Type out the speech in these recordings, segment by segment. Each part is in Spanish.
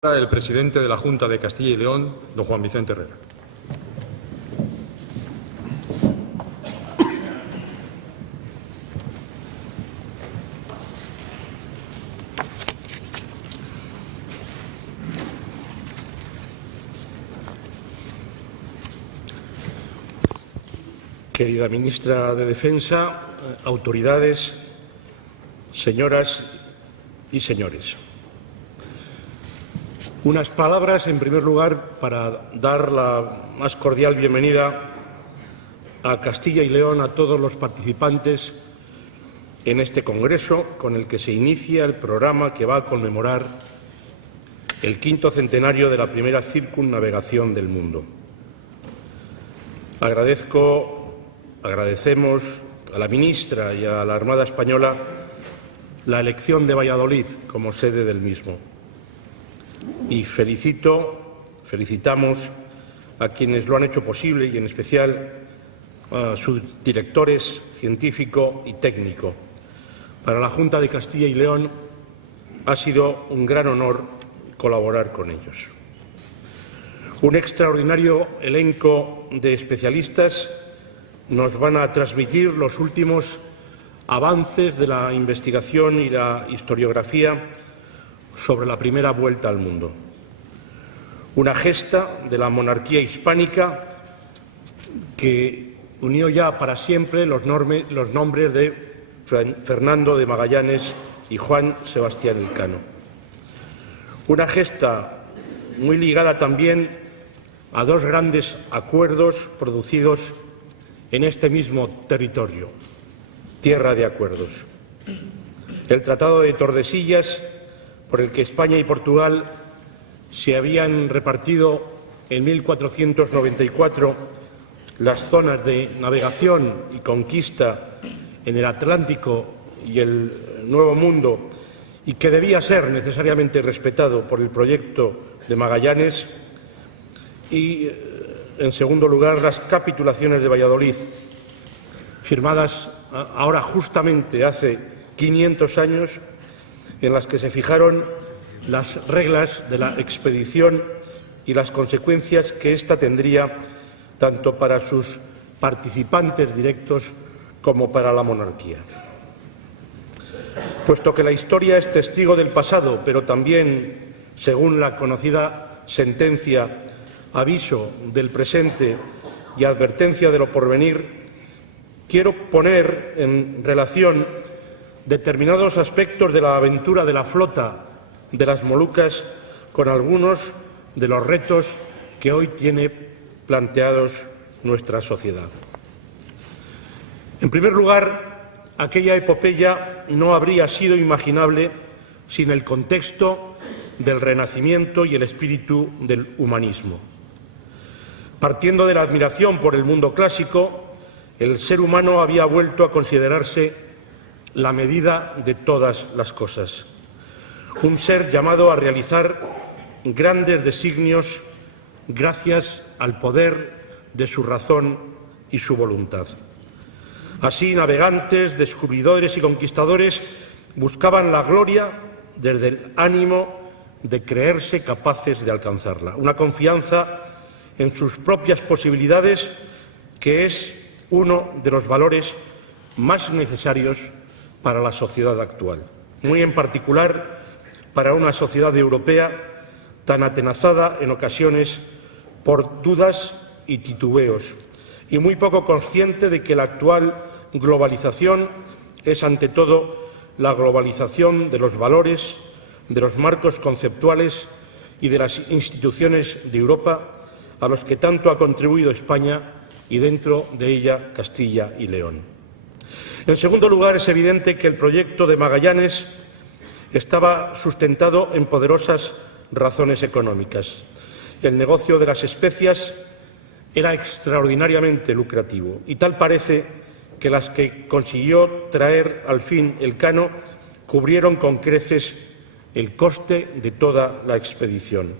El presidente de la Junta de Castilla y León, don Juan Vicente Herrera. Querida ministra de Defensa, autoridades, señoras y señores. Unas palabras, en primer lugar, para dar la más cordial bienvenida a Castilla y León a todos los participantes en este congreso con el que se inicia el programa que va a conmemorar el 5º centenario de la primera circunnavegación del mundo. Agradecemos a la ministra y a la Armada Española la elección de Valladolid como sede del mismo. Y felicitamos a quienes lo han hecho posible y en especial a sus directores científico y técnico. Para la Junta de Castilla y León ha sido un gran honor colaborar con ellos. Un extraordinario elenco de especialistas nos van a transmitir los últimos avances de la investigación y la historiografía sobre la primera vuelta al mundo. Una gesta de la monarquía hispánica que unió ya para siempre los nombres de Fernando de Magallanes y Juan Sebastián Elcano. Una gesta muy ligada también a dos grandes acuerdos producidos en este mismo territorio, tierra de acuerdos. El Tratado de Tordesillas, por el que España y Portugal se habían repartido en 1494 las zonas de navegación y conquista en el Atlántico y el Nuevo Mundo, y que debía ser necesariamente respetado por el proyecto de Magallanes, y, en segundo lugar, las capitulaciones de Valladolid, firmadas ahora justamente hace 500 años, en las que se fijaron las reglas de la expedición y las consecuencias que ésta tendría tanto para sus participantes directos como para la monarquía. Puesto que la historia es testigo del pasado, pero también, según la conocida sentencia, aviso del presente y advertencia de lo porvenir, quiero poner en relación determinados aspectos de la aventura de la flota de las Molucas con algunos de los retos que hoy tiene planteados nuestra sociedad. En primer lugar, aquella epopeya no habría sido imaginable sin el contexto del Renacimiento y el espíritu del humanismo. Partiendo de la admiración por el mundo clásico, el ser humano había vuelto a considerarse la medida de todas las cosas, un ser llamado a realizar grandes designios gracias al poder de su razón y su voluntad. Así, navegantes, descubridores y conquistadores buscaban la gloria desde el ánimo de creerse capaces de alcanzarla, una confianza en sus propias posibilidades que es uno de los valores más necesarios para la sociedad actual, muy en particular para una sociedad europea tan atenazada en ocasiones por dudas y titubeos, y muy poco consciente de que la actual globalización es, ante todo, la globalización de los valores, de los marcos conceptuales y de las instituciones de Europa, a los que tanto ha contribuido España y, dentro de ella, Castilla y León. En segundo lugar, es evidente que el proyecto de Magallanes estaba sustentado en poderosas razones económicas. El negocio de las especias era extraordinariamente lucrativo, y tal parece que las que consiguió traer al fin Elcano cubrieron con creces el coste de toda la expedición.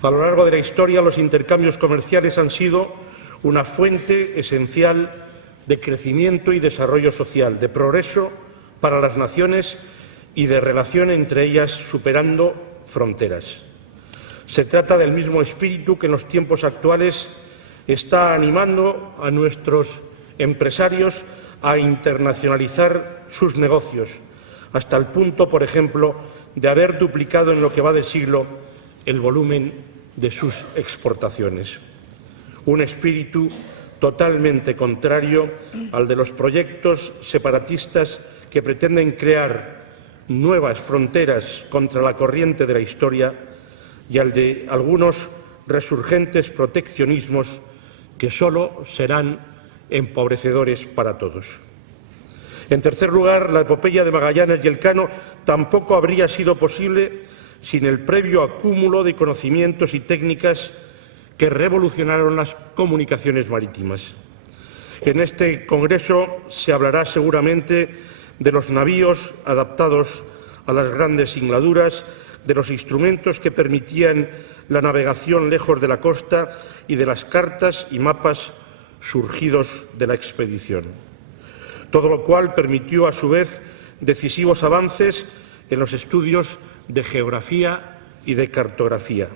A lo largo de la historia, los intercambios comerciales han sido una fuente esencial de crecimiento y desarrollo social, de progreso para las naciones y de relación entre ellas, superando fronteras. Se trata del mismo espíritu que en los tiempos actuales está animando a nuestros empresarios a internacionalizar sus negocios, hasta el punto, por ejemplo, de haber duplicado en lo que va de siglo el volumen de sus exportaciones. Un espíritu totalmente contrario al de los proyectos separatistas que pretenden crear nuevas fronteras contra la corriente de la historia y al de algunos resurgentes proteccionismos que solo serán empobrecedores para todos. En tercer lugar, la epopeya de Magallanes y Elcano tampoco habría sido posible sin el previo acúmulo de conocimientos y técnicas que revolucionaron las comunicaciones marítimas. En este congreso se hablará seguramente de los navíos adaptados a las grandes singladuras, de los instrumentos que permitían la navegación lejos de la costa y de las cartas y mapas surgidos de la expedición. Todo lo cual permitió, a su vez, decisivos avances en los estudios de geografía y de cartografía.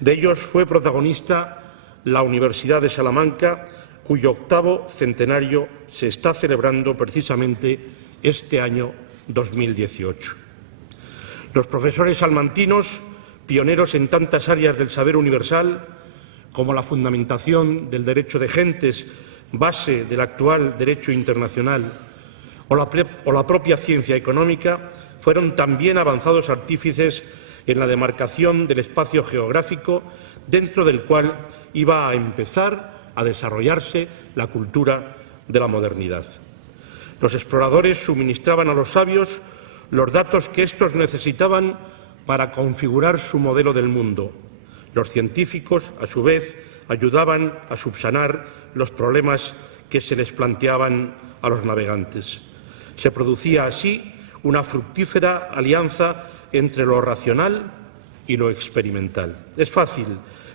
De ellos fue protagonista la Universidad de Salamanca, cuyo 8º centenario se está celebrando precisamente este año 2018. Los profesores salmantinos, pioneros en tantas áreas del saber universal, como la fundamentación del derecho de gentes, base del actual derecho internacional, o la propia ciencia económica, fueron también avanzados artífices en la demarcación del espacio geográfico dentro del cual iba a empezar a desarrollarse la cultura de la modernidad. Los exploradores suministraban a los sabios los datos que éstos necesitaban para configurar su modelo del mundo. Los científicos, a su vez, ayudaban a subsanar los problemas que se les planteaban a los navegantes. Se producía así una fructífera alianza entre lo racional y lo experimental. Es fácil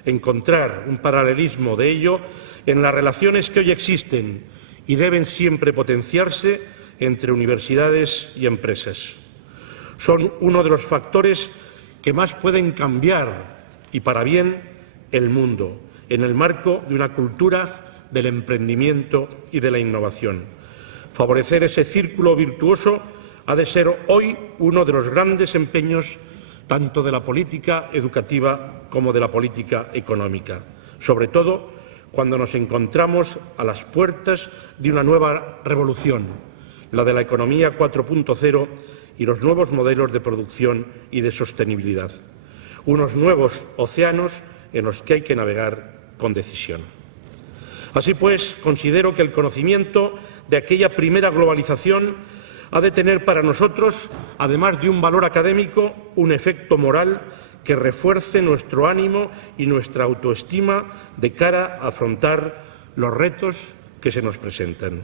encontrar un paralelismo de ello en las relaciones que hoy existen y deben siempre potenciarse entre universidades y empresas. Son uno de los factores que más pueden cambiar, y para bien, el mundo, en el marco de una cultura del emprendimiento y de la innovación. Favorecer ese círculo virtuoso ha de ser hoy uno de los grandes empeños tanto de la política educativa como de la política económica, sobre todo cuando nos encontramos a las puertas de una nueva revolución, la de la economía 4.0 y los nuevos modelos de producción y de sostenibilidad, unos nuevos océanos en los que hay que navegar con decisión. Así pues, considero que el conocimiento de aquella primera globalización ha de tener para nosotros, además de un valor académico, un efecto moral que refuerce nuestro ánimo y nuestra autoestima de cara a afrontar los retos que se nos presentan.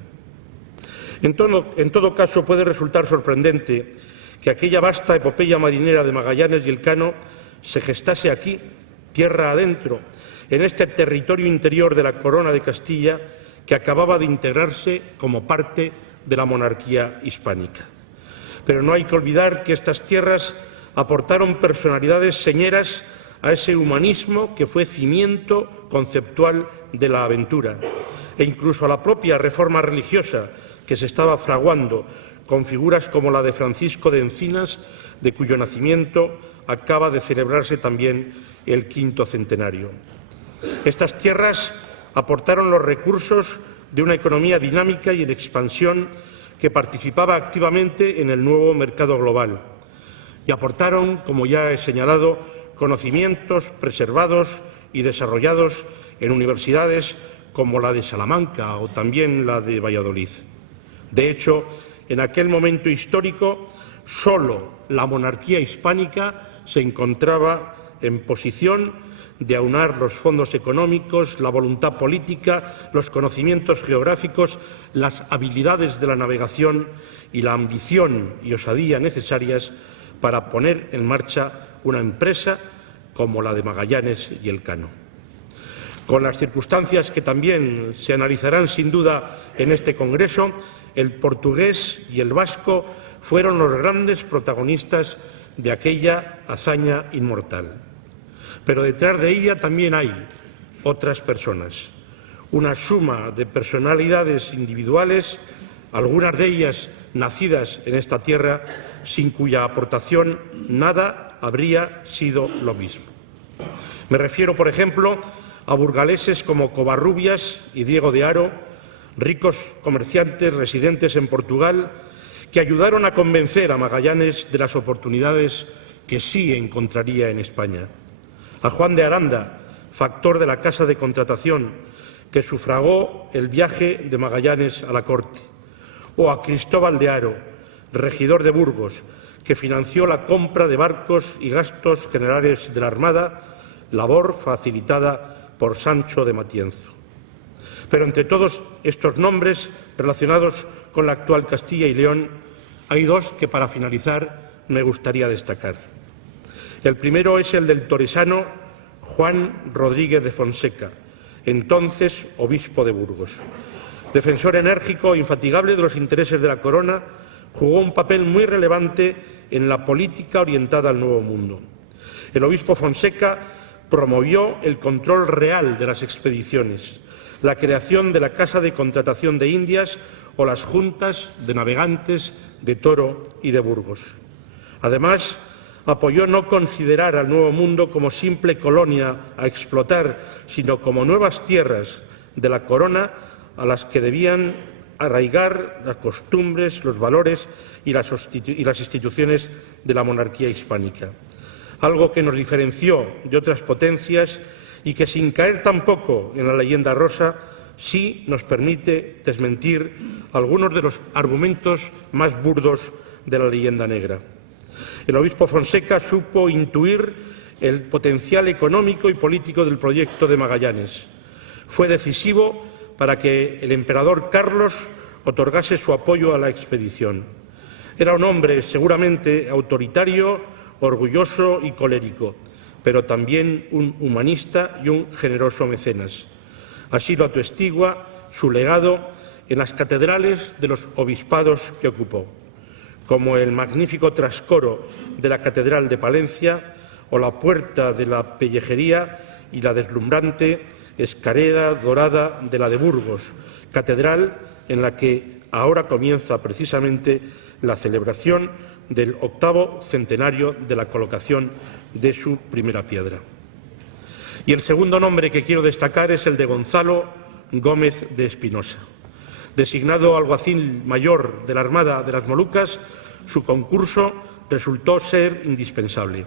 En todo caso, puede resultar sorprendente que aquella vasta epopeya marinera de Magallanes y Elcano se gestase aquí, tierra adentro, en este territorio interior de la Corona de Castilla, que acababa de integrarse como parte de la monarquía hispánica. Pero no hay que olvidar que estas tierras aportaron personalidades señeras a ese humanismo que fue cimiento conceptual de la aventura, e incluso a la propia reforma religiosa que se estaba fraguando, con figuras como la de Francisco de Encinas, de cuyo nacimiento acaba de celebrarse también el 5º centenario. Estas tierras aportaron los recursos de una economía dinámica y en expansión que participaba activamente en el nuevo mercado global, y aportaron, como ya he señalado, conocimientos preservados y desarrollados en universidades como la de Salamanca o también la de Valladolid. De hecho, en aquel momento histórico, solo la monarquía hispánica se encontraba en posición de aunar los fondos económicos, la voluntad política, los conocimientos geográficos, las habilidades de la navegación y la ambición y osadía necesarias para poner en marcha una empresa como la de Magallanes y Elcano. Con las circunstancias que también se analizarán sin duda en este congreso, el portugués y el vasco fueron los grandes protagonistas de aquella hazaña inmortal. Pero detrás de ella también hay otras personas, una suma de personalidades individuales, algunas de ellas nacidas en esta tierra, sin cuya aportación nada habría sido lo mismo. Me refiero, por ejemplo, a burgaleses como Covarrubias y Diego de Haro, ricos comerciantes residentes en Portugal, que ayudaron a convencer a Magallanes de las oportunidades que sí encontraría en España. A Juan de Aranda, factor de la Casa de Contratación, que sufragó el viaje de Magallanes a la corte. O a Cristóbal de Haro, regidor de Burgos, que financió la compra de barcos y gastos generales de la Armada, labor facilitada por Sancho de Matienzo. Pero entre todos estos nombres relacionados con la actual Castilla y León, hay dos que para finalizar me gustaría destacar. El primero es el del toresano Juan Rodríguez de Fonseca, entonces obispo de Burgos. Defensor enérgico e infatigable de los intereses de la corona, jugó un papel muy relevante en la política orientada al Nuevo Mundo. El obispo Fonseca promovió el control real de las expediciones, la creación de la Casa de Contratación de Indias o las juntas de navegantes de Toro y de Burgos. Además, apoyó no considerar al Nuevo Mundo como simple colonia a explotar, sino como nuevas tierras de la corona a las que debían arraigar las costumbres, los valores y las instituciones de la monarquía hispánica. Algo que nos diferenció de otras potencias y que, sin caer tampoco en la leyenda rosa, sí nos permite desmentir algunos de los argumentos más burdos de la leyenda negra. El obispo Fonseca supo intuir el potencial económico y político del proyecto de Magallanes. Fue decisivo para que el emperador Carlos otorgase su apoyo a la expedición. Era un hombre seguramente autoritario, orgulloso y colérico, pero también un humanista y un generoso mecenas. Así lo atestigua su legado en las catedrales de los obispados que ocupó, como el magnífico trascoro de la Catedral de Palencia o la Puerta de la Pellejería y la deslumbrante Escareda Dorada de la de Burgos, catedral en la que ahora comienza precisamente la celebración del 8º centenario de la colocación de su primera piedra. Y el segundo nombre que quiero destacar es el de Gonzalo Gómez de Espinosa. Designado alguacil mayor de la Armada de las Molucas, su concurso resultó ser indispensable.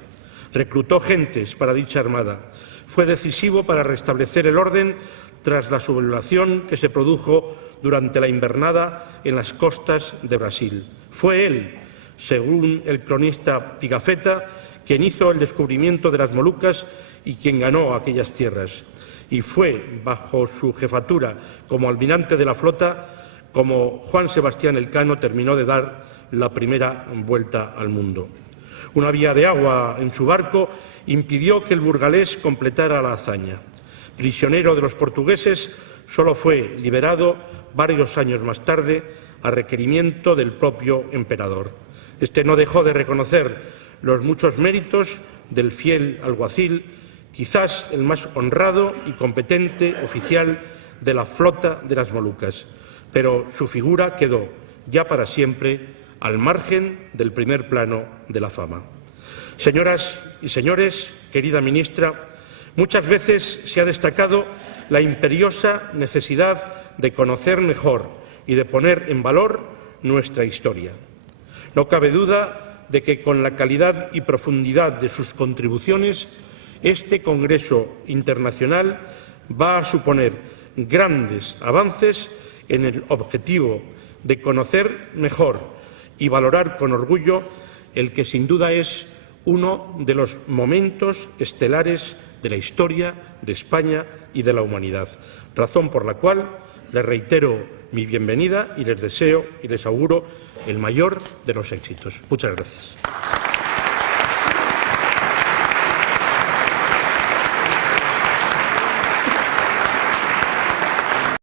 Reclutó gentes para dicha armada. Fue decisivo para restablecer el orden tras la sublevación que se produjo durante la invernada en las costas de Brasil. Fue él, según el cronista Pigafetta, quien hizo el descubrimiento de las Molucas y quien ganó aquellas tierras. Y fue bajo su jefatura como almirante de la flota como Juan Sebastián Elcano terminó de dar la primera vuelta al mundo. Una vía de agua en su barco impidió que el burgalés completara la hazaña. Prisionero de los portugueses, solo fue liberado varios años más tarde a requerimiento del propio emperador. Este no dejó de reconocer los muchos méritos del fiel alguacil, quizás el más honrado y competente oficial de la flota de las Molucas, pero su figura quedó ya para siempre al margen del primer plano de la fama. Señoras y señores, querida ministra, muchas veces se ha destacado la imperiosa necesidad de conocer mejor y de poner en valor nuestra historia. No cabe duda de que con la calidad y profundidad de sus contribuciones, este Congreso Internacional va a suponer grandes avances en el objetivo de conocer mejor y valorar con orgullo el que sin duda es uno de los momentos estelares de la historia de España y de la humanidad, razón por la cual les reitero mi bienvenida y les deseo y les auguro el mayor de los éxitos. Muchas gracias.